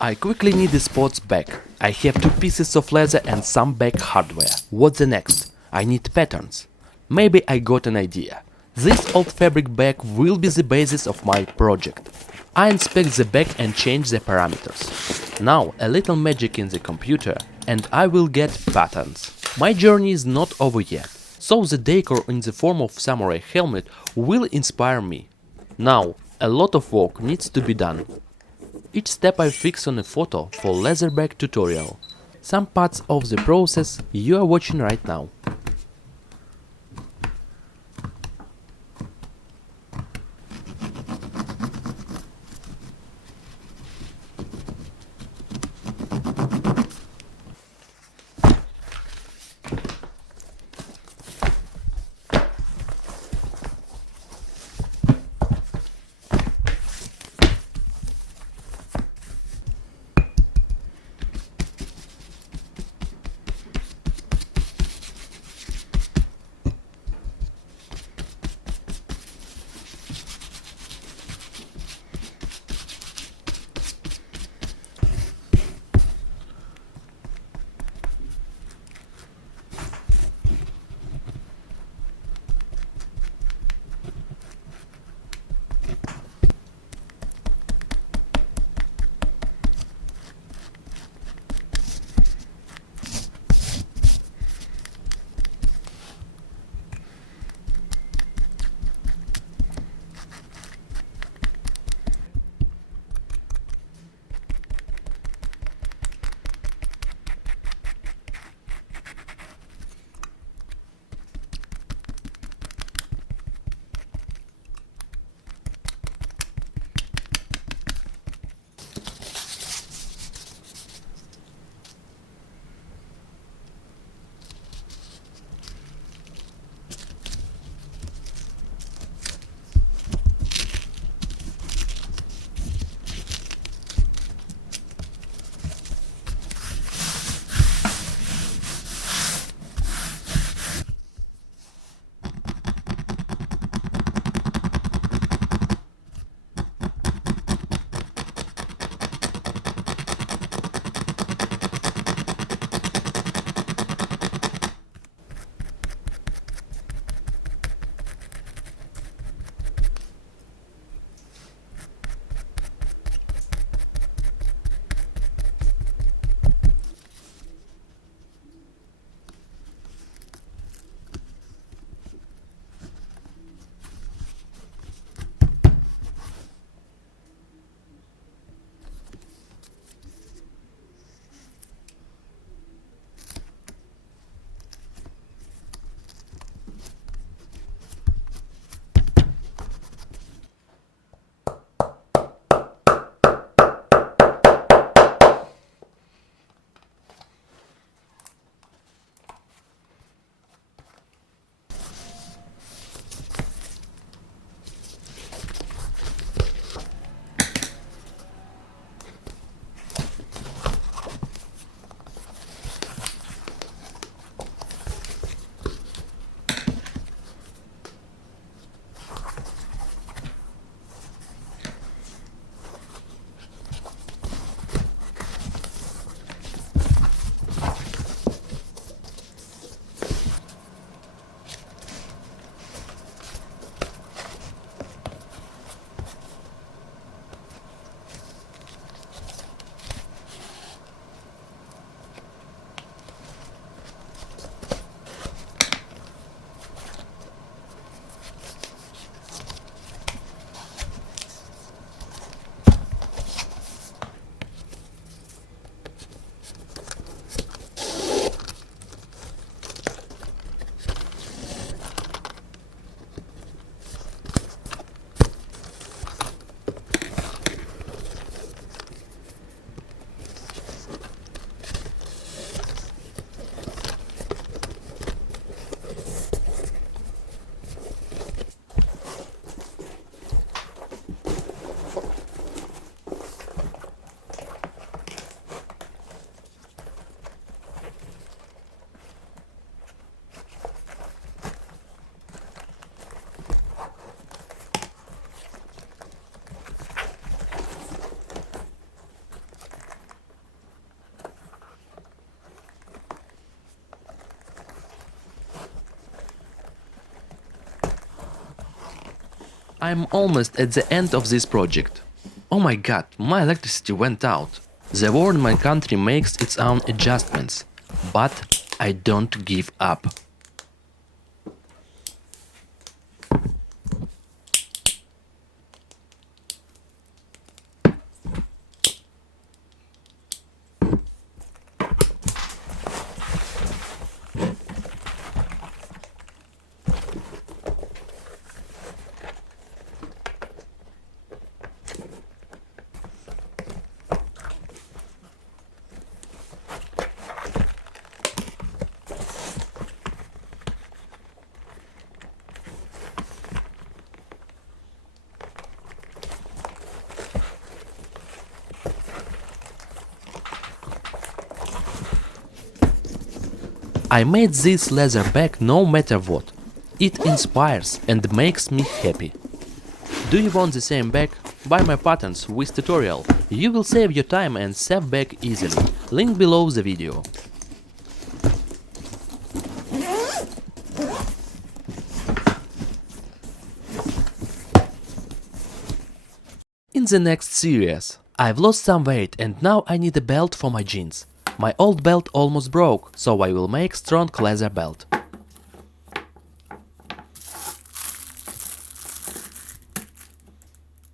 I quickly need the sports bag. I have 2 pieces of leather and some bag hardware. What's the next? I need patterns. Maybe I got an idea. This old fabric bag will be the basis of my project. I inspect the bag and change the parameters. Now a little magic in the computer and I will get patterns. My journey is not over yet, so the decor in the form of samurai helmet will inspire me. Now a lot of work needs to be done. Each step I fix on a photo for leatherback tutorial. Some parts of the process you are watching right now. I'm almost at the end of this project. Oh my god, my electricity went out. The war in my country makes its own adjustments, but I don't give up. I made this leather bag no matter what. It inspires and makes me happy. Do you want the same bag? Buy my patterns with tutorial. You will save your time and save bag easily. Link below the video. In the next series, I've lost some weight and now I need a belt for my jeans. My old belt almost broke, so I will make strong leather belt.